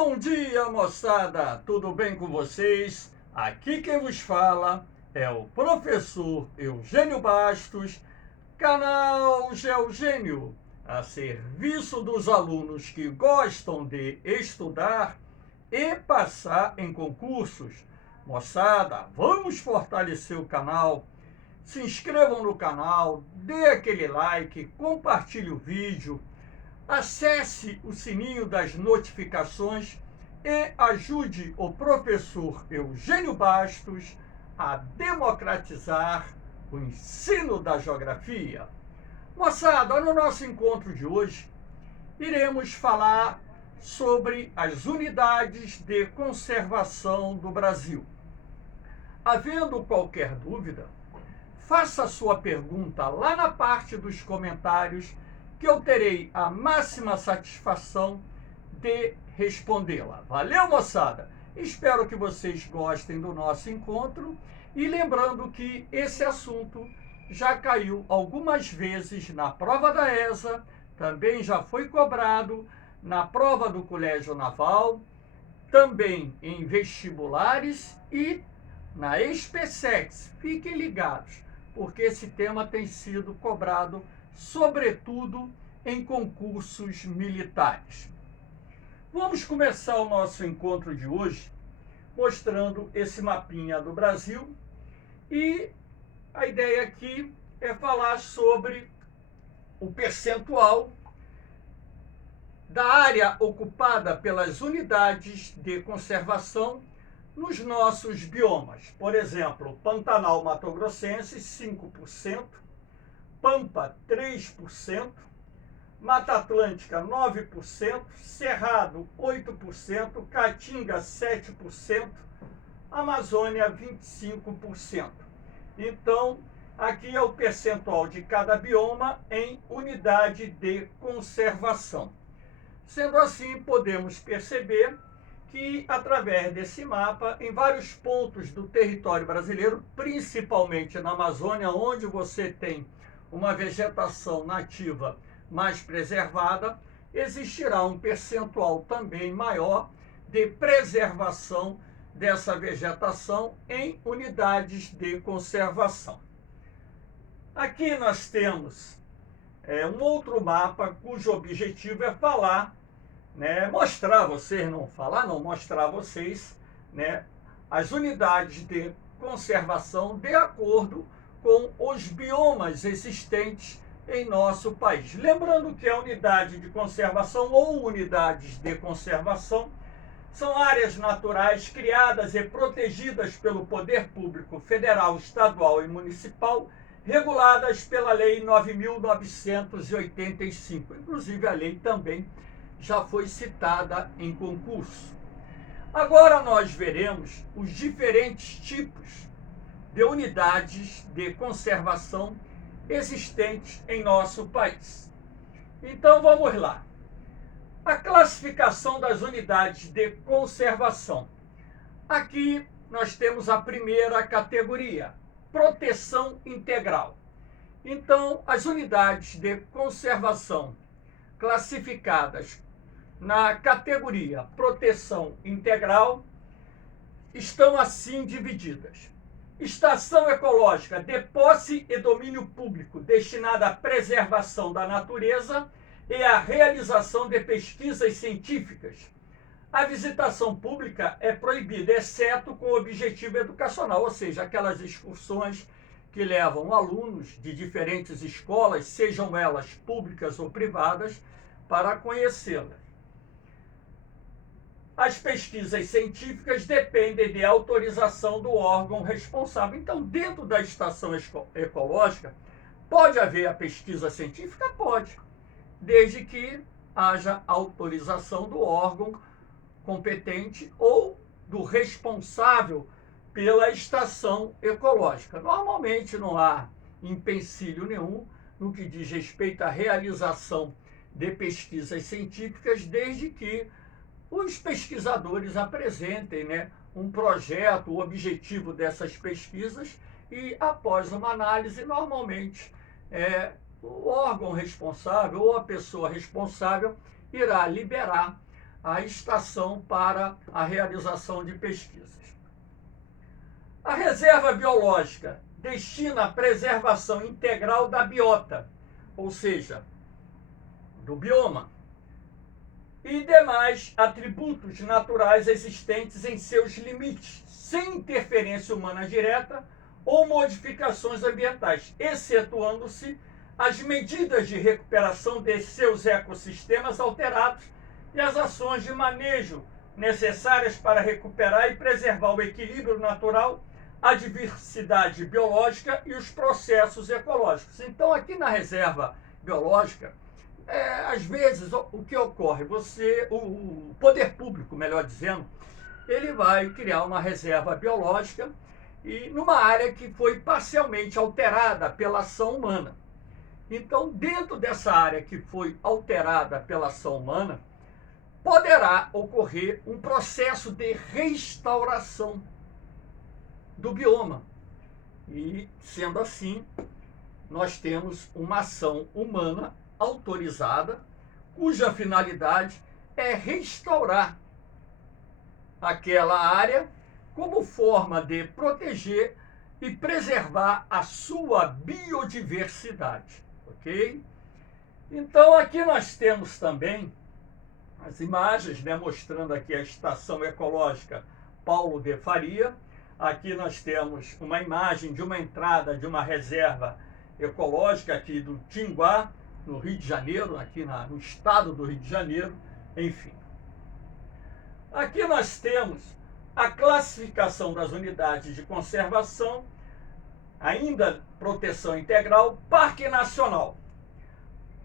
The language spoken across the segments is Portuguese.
Bom dia, moçada! Tudo bem com vocês? Aqui quem vos fala é o professor Eugênio Bastos, canal Geogênio, a serviço dos alunos que gostam de estudar e passar em concursos. Moçada, vamos fortalecer o canal. Se inscrevam no canal, dê aquele like, compartilhe o vídeo. Acesse o sininho das notificações e ajude o professor Eugênio Bastos a democratizar o ensino da geografia. Moçada, no nosso encontro de hoje, iremos falar sobre as unidades de conservação do Brasil. Havendo qualquer dúvida, faça sua pergunta lá na parte dos comentários, que eu terei a máxima satisfação de respondê-la. Valeu, moçada? Espero que vocês gostem do nosso encontro e lembrando que esse assunto já caiu algumas vezes na prova da ESA, também já foi cobrado na prova do Colégio Naval, também em vestibulares e na SpaceX. Fiquem ligados, porque esse tema tem sido cobrado sobretudo em concursos militares. Vamos começar o nosso encontro de hoje mostrando esse mapinha do Brasil e a ideia aqui é falar sobre o percentual da área ocupada pelas unidades de conservação nos nossos biomas. Por exemplo, Pantanal Mato Grossense, 5%, Pampa, 3%, Mata Atlântica, 9%, Cerrado, 8%, Caatinga, 7%, Amazônia, 25%. Então, aqui é o percentual de cada bioma em unidade de conservação. Sendo assim, podemos perceber que, através desse mapa, em vários pontos do território brasileiro, principalmente na Amazônia, onde você tem uma vegetação nativa mais preservada, existirá um percentual também maior de preservação dessa vegetação em unidades de conservação. Aqui nós temos um outro mapa cujo objetivo é falar, mostrar a vocês, mostrar a vocês, as unidades de conservação de acordo com os biomas existentes em nosso país. Lembrando que a unidade de conservação ou unidades de conservação são áreas naturais criadas e protegidas pelo poder público federal, estadual e municipal, reguladas pela Lei 9.985. Inclusive, a lei também já foi citada em concurso. Agora nós veremos os diferentes tipos de unidades de conservação existentes em nosso país. Então vamos lá. A classificação das unidades de conservação. Aqui nós temos a primeira categoria, proteção integral. Então, as unidades de conservação classificadas na categoria proteção integral estão assim divididas. Estação ecológica de posse e domínio público, destinada à preservação da natureza e à realização de pesquisas científicas. A visitação pública é proibida, exceto com objetivo educacional, ou seja, aquelas excursões que levam alunos de diferentes escolas, sejam elas públicas ou privadas, para conhecê-las. As pesquisas científicas dependem de autorização do órgão responsável. Então, dentro da estação ecológica, pode haver a pesquisa científica? Pode, desde que haja autorização do órgão competente ou do responsável pela estação ecológica. Normalmente não há empecilho nenhum no que diz respeito à realização de pesquisas científicas, desde que os pesquisadores apresentem um projeto, o objetivo dessas pesquisas e, após uma análise, normalmente o órgão responsável ou a pessoa responsável irá liberar a estação para a realização de pesquisas. A reserva biológica destina a preservação integral da biota, ou seja, do bioma, e demais atributos naturais existentes em seus limites, sem interferência humana direta ou modificações ambientais, excetuando-se as medidas de recuperação de seus ecossistemas alterados e as ações de manejo necessárias para recuperar e preservar o equilíbrio natural, a diversidade biológica e os processos ecológicos. Então, aqui na reserva biológica, às vezes, o que ocorre? O poder público, melhor dizendo, ele vai criar uma reserva biológica e numa área que foi parcialmente alterada pela ação humana. Então, dentro dessa área que foi alterada pela ação humana, poderá ocorrer um processo de restauração do bioma. E, sendo assim, nós temos uma ação humana autorizada, cuja finalidade é restaurar aquela área como forma de proteger e preservar a sua biodiversidade, ok? Então, aqui nós temos também as imagens, né, mostrando aqui a Estação Ecológica Paulo de Faria. Aqui nós temos uma imagem de uma entrada de uma reserva ecológica aqui do Tinguá, no Rio de Janeiro, aqui no estado do Rio de Janeiro, enfim. Aqui nós temos a classificação das unidades de conservação, ainda proteção integral, Parque Nacional.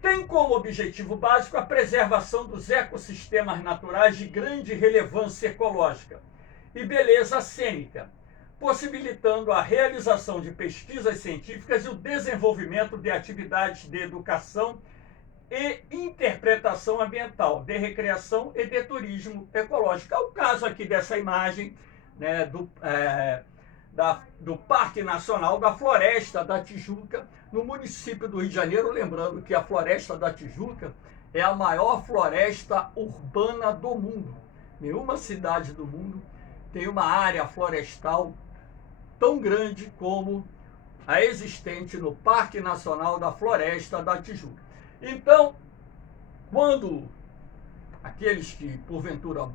Tem como objetivo básico a preservação dos ecossistemas naturais de grande relevância ecológica e beleza cênica, possibilitando a realização de pesquisas científicas e o desenvolvimento de atividades de educação e interpretação ambiental, de recreação e de turismo ecológico. É o caso aqui dessa imagem, né, do Parque Nacional da Floresta da Tijuca, no município do Rio de Janeiro, lembrando que a Floresta da Tijuca é a maior floresta urbana do mundo. Nenhuma cidade do mundo tem uma área florestal tão grande como a existente no Parque Nacional da Floresta da Tijuca. Então, quando aqueles que, porventura,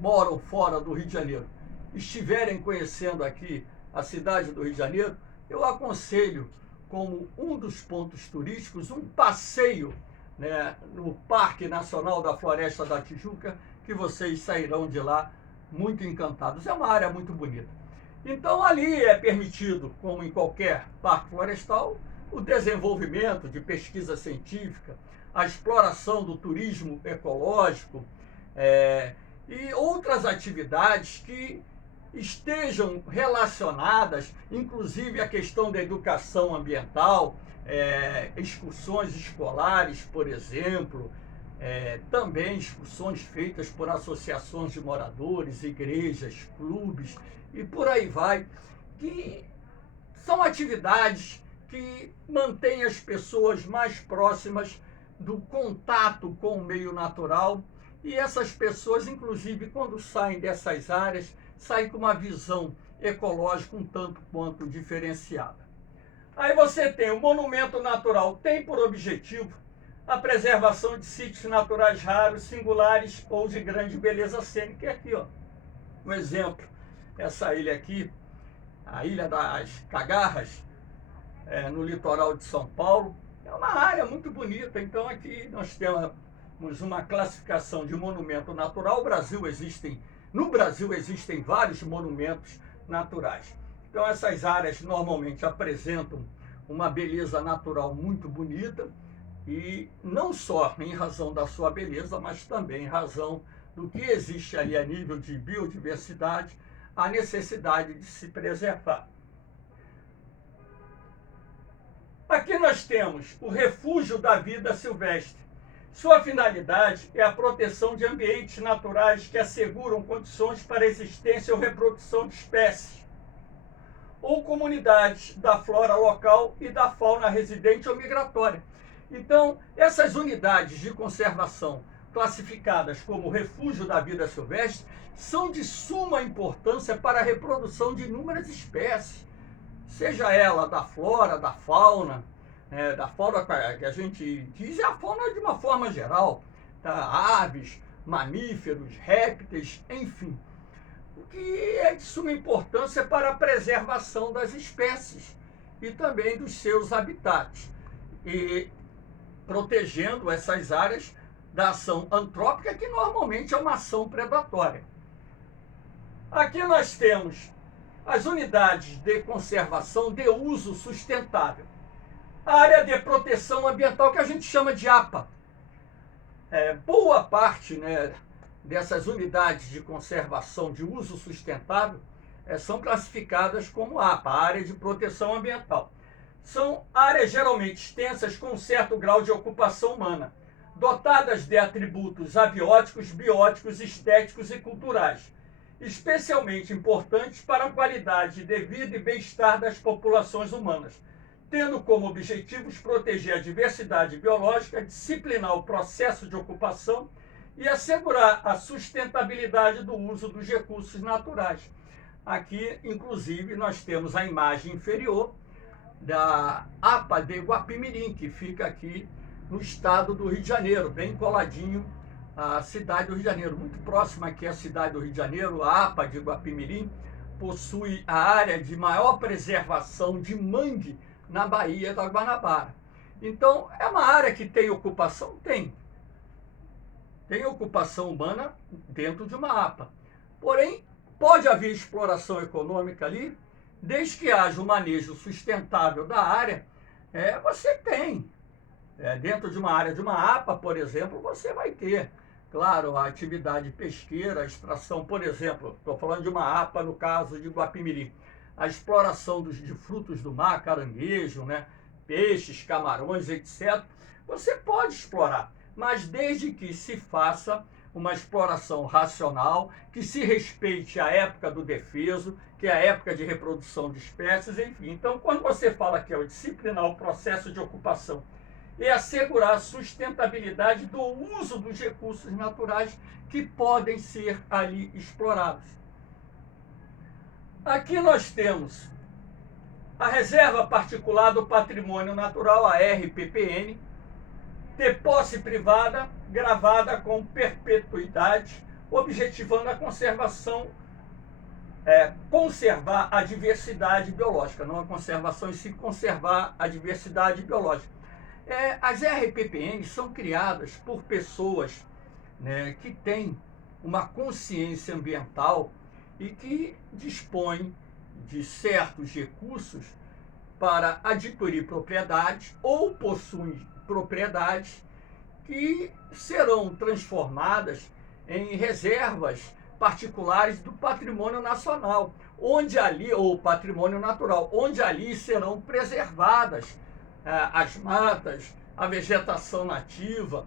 moram fora do Rio de Janeiro estiverem conhecendo aqui a cidade do Rio de Janeiro, eu aconselho, como um dos pontos turísticos, um passeio, né, no Parque Nacional da Floresta da Tijuca, que vocês sairão de lá muito encantados. É uma área muito bonita. Então, ali é permitido, como em qualquer parque florestal, o desenvolvimento de pesquisa científica, a exploração do turismo ecológico e outras atividades que estejam relacionadas, inclusive à questão da educação ambiental, excursões escolares, por exemplo, também excursões feitas por associações de moradores, igrejas, clubes e por aí vai, que são atividades que mantêm as pessoas mais próximas do contato com o meio natural, e essas pessoas, inclusive, quando saem dessas áreas, saem com uma visão ecológica um tanto quanto diferenciada. Aí você tem o monumento natural, tem por objetivo a preservação de sítios naturais raros, singulares ou de grande beleza cênica. E aqui, ó, um exemplo, essa ilha aqui, a Ilha das Cagarras, no litoral de São Paulo, é uma área muito bonita. Então aqui nós temos uma classificação de monumento natural. No Brasil existem vários monumentos naturais. Então essas áreas normalmente apresentam uma beleza natural muito bonita, e não só em razão da sua beleza, mas também em razão do que existe ali a nível de biodiversidade, a necessidade de se preservar. Aqui nós temos o Refúgio da Vida Silvestre. Sua finalidade é a proteção de ambientes naturais que asseguram condições para a existência ou reprodução de espécies ou comunidades da flora local e da fauna residente ou migratória. Então, essas unidades de conservação classificadas como refúgio da vida silvestre, são de suma importância para a reprodução de inúmeras espécies, seja ela da flora, da fauna que a gente diz, é a fauna de uma forma geral, tá? Aves, mamíferos, répteis, enfim. O que é de suma importância para a preservação das espécies e também dos seus habitats, e protegendo essas áreas da ação antrópica, que normalmente é uma ação predatória. Aqui nós temos as unidades de conservação de uso sustentável. A área de proteção ambiental, que a gente chama de APA. Boa parte, né, dessas unidades de conservação de uso sustentável são classificadas como APA, área de proteção ambiental. São áreas geralmente extensas com um certo grau de ocupação humana, dotadas de atributos abióticos, bióticos, estéticos e culturais, especialmente importantes para a qualidade de vida e bem-estar das populações humanas, tendo como objetivos proteger a diversidade biológica, disciplinar o processo de ocupação e assegurar a sustentabilidade do uso dos recursos naturais. Aqui, inclusive, nós temos a imagem inferior da APA de Guapimirim, que fica aqui no estado do Rio de Janeiro, bem coladinho à cidade do Rio de Janeiro. Muito próxima aqui à cidade do Rio de Janeiro, a APA de Guapimirim possui a área de maior preservação de mangue na Baía da Guanabara. Então, é uma área que tem ocupação? Tem. Tem ocupação humana dentro de uma APA. Porém, pode haver exploração econômica ali, desde que haja um manejo sustentável da área, você tem. Dentro de uma área de uma APA, por exemplo, você vai ter, claro, a atividade pesqueira, a extração, por exemplo, estou falando de uma APA no caso de Guapimirim, a exploração de frutos do mar, caranguejo, né, peixes, camarões, etc. Você pode explorar, mas desde que se faça uma exploração racional, que se respeite a época do defeso, que é a época de reprodução de espécies, enfim. Então, quando você fala que é o disciplinar o processo de ocupação e assegurar a sustentabilidade do uso dos recursos naturais que podem ser ali explorados. Aqui nós temos a Reserva Particular do Patrimônio Natural, a RPPN, de posse privada, gravada com perpetuidade, objetivando a conservação, conservar a diversidade biológica, não a conservação, e sim conservar a diversidade biológica. As RPPNs são criadas por pessoas, né, que têm uma consciência ambiental e que dispõem de certos recursos para adquirir propriedades ou possuem propriedades que serão transformadas em reservas particulares do patrimônio nacional, onde ali, ou patrimônio natural, onde ali serão preservadas as matas, a vegetação nativa,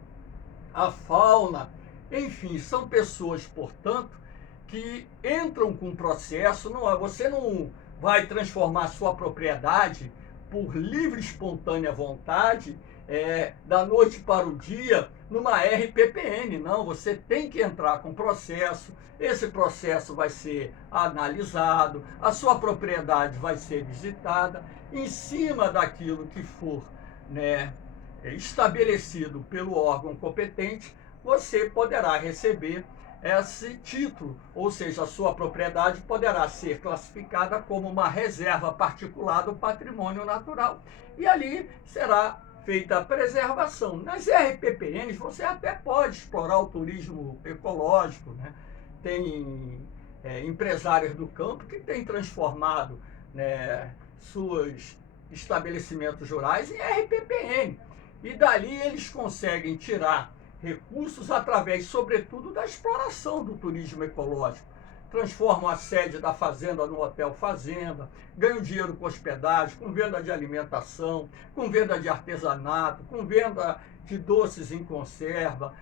a fauna, enfim, são pessoas, portanto, que entram com o processo. Você não vai transformar sua propriedade por livre e espontânea vontade, da noite para o dia, numa RPPN. Não, você tem que entrar com processo, esse processo vai ser analisado, a sua propriedade vai ser visitada, em cima daquilo que for, né, estabelecido pelo órgão competente, você poderá receber esse título, ou seja, a sua propriedade poderá ser classificada como uma reserva particular do patrimônio natural, e ali será feita a preservação. Nas RPPNs você até pode explorar o turismo ecológico, né? Tem empresários do campo que têm transformado, né, seus estabelecimentos rurais em RPPN, e dali eles conseguem tirar recursos através, sobretudo, da exploração do turismo ecológico. Transformam a sede da fazenda no hotel fazenda, ganham dinheiro com hospedagem, com venda de alimentação, com venda de artesanato, com venda de doces em conserva,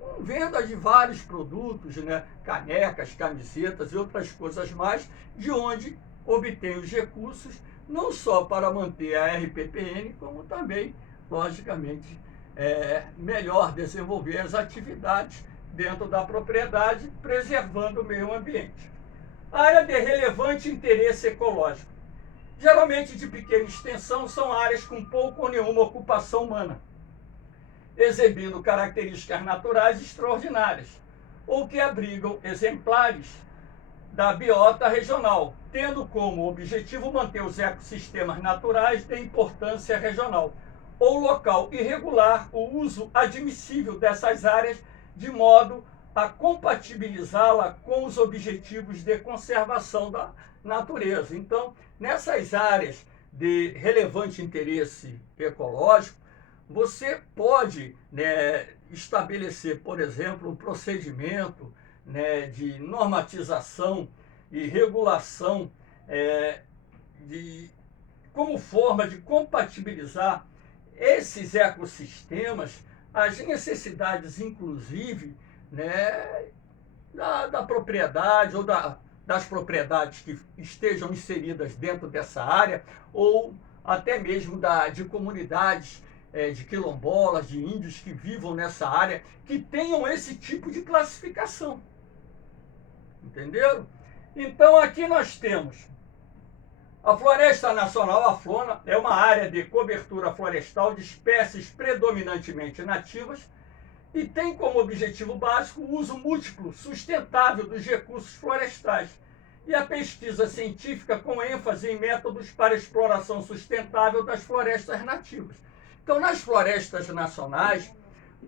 com venda de vários produtos, né, canecas, camisetas e outras coisas mais, de onde obtém os recursos, não só para manter a RPPN, como também, logicamente, melhor desenvolver as atividades dentro da propriedade, preservando o meio ambiente. A área de relevante interesse ecológico. Geralmente de pequena extensão, são áreas com pouca ou nenhuma ocupação humana, exibindo características naturais extraordinárias, ou que abrigam exemplares da biota regional, tendo como objetivo manter os ecossistemas naturais de importância regional ou local e regular o uso admissível dessas áreas de modo a compatibilizá-la com os objetivos de conservação da natureza. Então, nessas áreas de relevante interesse ecológico, você pode, estabelecer, por exemplo, um procedimento, de normatização e regulação como forma de compatibilizar esses ecossistemas às necessidades, inclusive, da propriedade ou das propriedades que estejam inseridas dentro dessa área, ou até mesmo de comunidades de quilombolas, de índios que vivam nessa área, que tenham esse tipo de classificação. Entenderam? Então aqui nós temos a Floresta Nacional, a FLONA, é uma área de cobertura florestal de espécies predominantemente nativas e tem como objetivo básico o uso múltiplo, sustentável dos recursos florestais e a pesquisa científica com ênfase em métodos para exploração sustentável das florestas nativas. Então, nas florestas nacionais,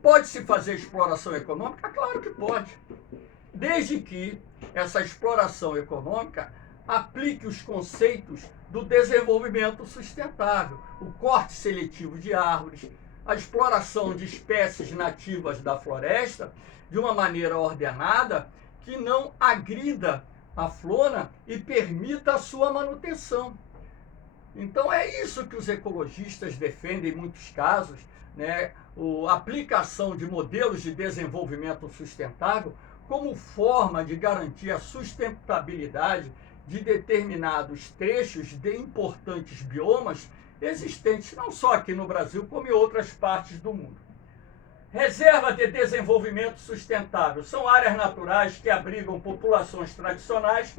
pode-se fazer exploração econômica? Claro que pode, desde que essa exploração econômica aplique os conceitos do desenvolvimento sustentável, o corte seletivo de árvores, a exploração de espécies nativas da floresta de uma maneira ordenada que não agrida a flora e permita a sua manutenção. Então é isso que os ecologistas defendem em muitos casos, a aplicação de modelos de desenvolvimento sustentável como forma de garantir a sustentabilidade de determinados trechos de importantes biomas existentes não só aqui no Brasil, como em outras partes do mundo. Reserva de desenvolvimento sustentável são áreas naturais que abrigam populações tradicionais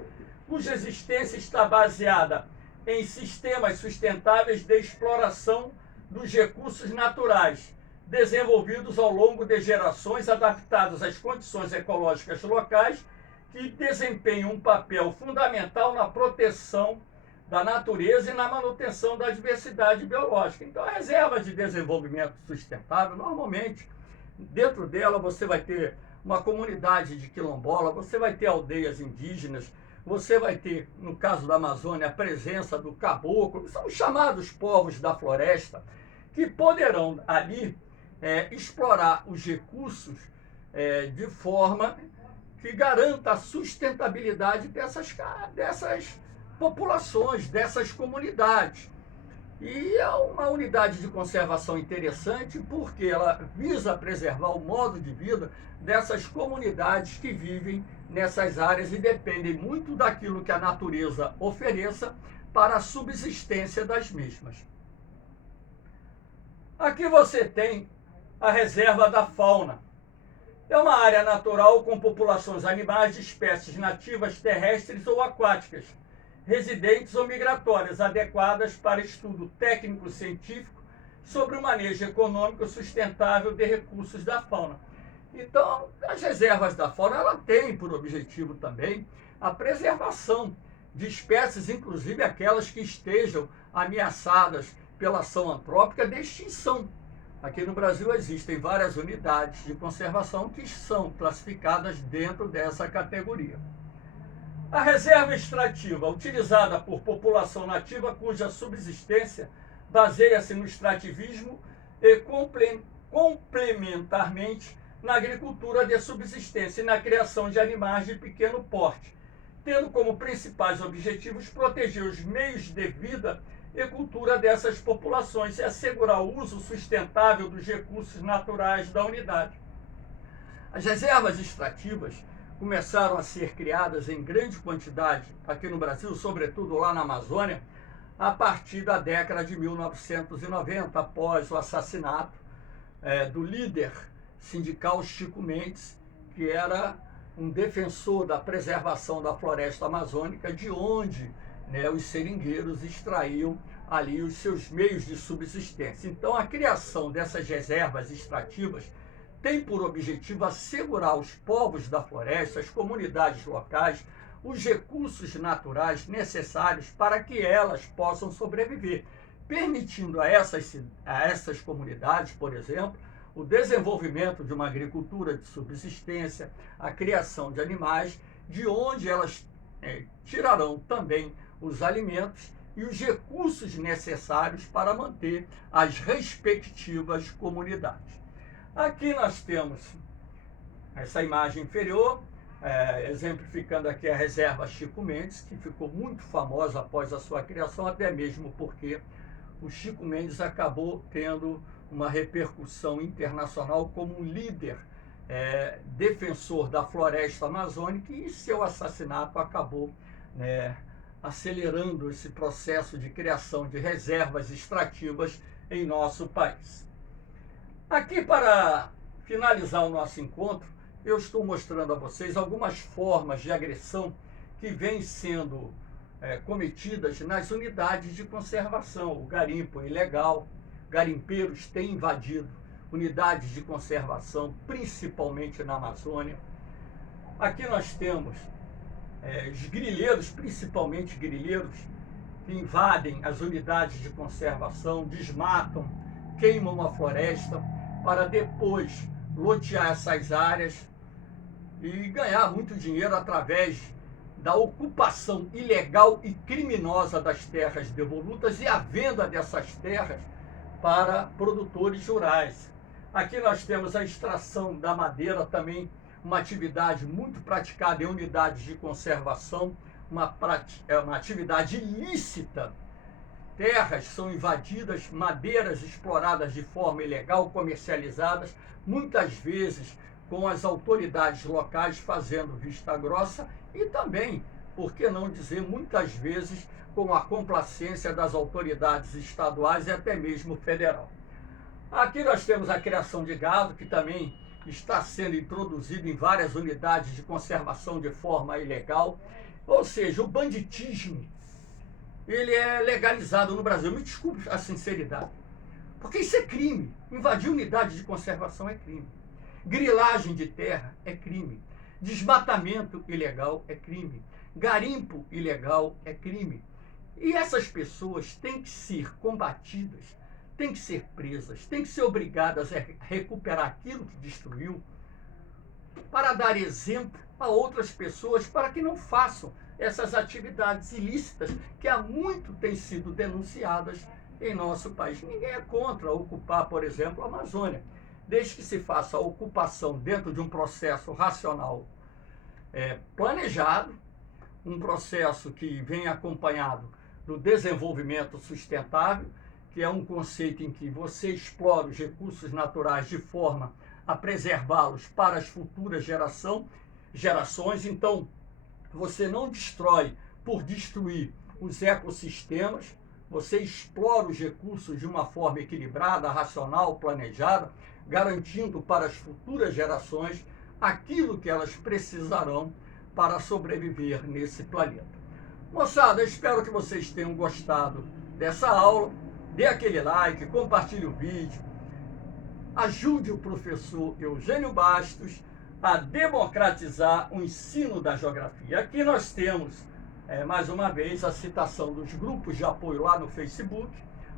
cuja existência está baseada em sistemas sustentáveis de exploração dos recursos naturais, desenvolvidos ao longo de gerações, adaptados às condições ecológicas locais, que desempenham um papel fundamental na proteção da natureza e na manutenção da diversidade biológica. Então, a reserva de desenvolvimento sustentável, normalmente, dentro dela você vai ter uma comunidade de quilombola, você vai ter aldeias indígenas, você vai ter, no caso da Amazônia, a presença do caboclo, que são os chamados povos da floresta, que poderão ali explorar os recursos de forma que garanta a sustentabilidade dessas populações, dessas comunidades. E é uma unidade de conservação interessante porque ela visa preservar o modo de vida dessas comunidades que vivem nessas áreas e dependem muito daquilo que a natureza ofereça para a subsistência das mesmas. Aqui você tem a reserva da fauna. É uma área natural com populações animais de espécies nativas terrestres ou aquáticas, residentes ou migratórias, adequadas para estudo técnico-científico sobre o manejo econômico sustentável de recursos da fauna. Então, as reservas da fauna, ela tem por objetivo também a preservação de espécies, inclusive aquelas que estejam ameaçadas pela ação antrópica de extinção. Aqui no Brasil existem várias unidades de conservação que são classificadas dentro dessa categoria. A reserva extrativa, utilizada por população nativa cuja subsistência baseia-se no extrativismo e complementarmente na agricultura de subsistência e na criação de animais de pequeno porte, tendo como principais objetivos proteger os meios de vida e cultura dessas populações e assegurar o uso sustentável dos recursos naturais da unidade. As reservas extrativas começaram a ser criadas em grande quantidade aqui no Brasil, sobretudo lá na Amazônia, a partir da década de 1990, após o assassinato do líder sindical Chico Mendes, que era um defensor da preservação da floresta amazônica, de onde, né, os seringueiros extraíam ali os seus meios de subsistência. Então, a criação dessas reservas extrativas tem por objetivo assegurar aos povos da floresta, às comunidades locais, os recursos naturais necessários para que elas possam sobreviver, permitindo a essas comunidades, por exemplo, o desenvolvimento de uma agricultura de subsistência, a criação de animais, de onde elas tirarão também os alimentos e os recursos necessários para manter as respectivas comunidades. Aqui nós temos essa imagem inferior, exemplificando aqui a reserva Chico Mendes, que ficou muito famosa após a sua criação, até mesmo porque o Chico Mendes acabou tendo uma repercussão internacional como um líder defensor da floresta amazônica, e seu assassinato acabou, né, acelerando esse processo de criação de reservas extrativas em nosso país. Aqui, para finalizar o nosso encontro, eu estou mostrando a vocês algumas formas de agressão que vêm sendo cometidas nas unidades de conservação. O garimpo ilegal, garimpeiros têm invadido unidades de conservação, principalmente na Amazônia. Aqui nós temos os grileiros, principalmente grileiros, que invadem as unidades de conservação, desmatam, queimam a floresta, para depois lotear essas áreas e ganhar muito dinheiro através da ocupação ilegal e criminosa das terras devolutas e a venda dessas terras para produtores rurais. Aqui nós temos a extração da madeira, também uma atividade muito praticada em unidades de conservação, uma atividade ilícita. Terras são invadidas, madeiras exploradas de forma ilegal, comercializadas, muitas vezes com as autoridades locais fazendo vista grossa e também, por que não dizer, muitas vezes com a complacência das autoridades estaduais e até mesmo federal. Aqui nós temos a criação de gado, que também está sendo introduzido em várias unidades de conservação de forma ilegal, ou seja, o banditismo, ele é legalizado no Brasil. Me desculpe a sinceridade, porque isso é crime. Invadir unidade de conservação é crime. Grilagem de terra é crime. Desmatamento ilegal é crime. Garimpo ilegal é crime. E essas pessoas têm que ser combatidas, têm que ser presas, têm que ser obrigadas a recuperar aquilo que destruiu, para dar exemplo a outras pessoas para que não façam essas atividades ilícitas que há muito têm sido denunciadas em nosso país. Ninguém é contra ocupar, por exemplo, a Amazônia, desde que se faça a ocupação dentro de um processo racional planejado, um processo que vem acompanhado do desenvolvimento sustentável, que é um conceito em que você explora os recursos naturais de forma a preservá-los para as futuras gerações. Então, você não destrói por destruir os ecossistemas, você explora os recursos de uma forma equilibrada, racional, planejada, garantindo para as futuras gerações aquilo que elas precisarão para sobreviver nesse planeta. Moçada, espero que vocês tenham gostado dessa aula. Dê aquele like, compartilhe o vídeo, ajude o professor Eugênio Bastos a democratizar o ensino da geografia. Aqui nós temos, mais uma vez, a citação dos grupos de apoio lá no Facebook,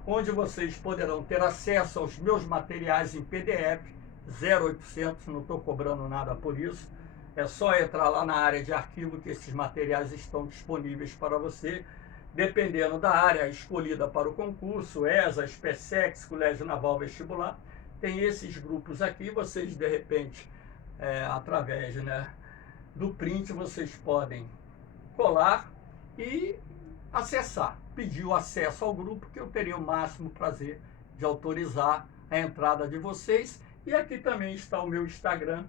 onde vocês poderão ter acesso aos meus materiais em PDF, 0800, não estou cobrando nada por isso. É só entrar lá na área de arquivo que esses materiais estão disponíveis para você, dependendo da área escolhida para o concurso, ESA, SPSEX, Colégio Naval Vestibular. Tem esses grupos aqui, vocês de repente, através do print, vocês podem colar e acessar, pedir o acesso ao grupo, que eu terei o máximo prazer de autorizar a entrada de vocês. E aqui também está o meu Instagram,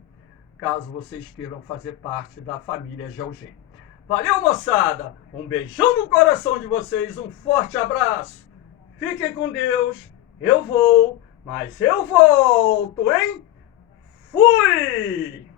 caso vocês queiram fazer parte da família Geogênio. Valeu, moçada! Um beijão no coração de vocês, um forte abraço! Fiquem com Deus, eu vou, Mas eu volto, hein? Fui!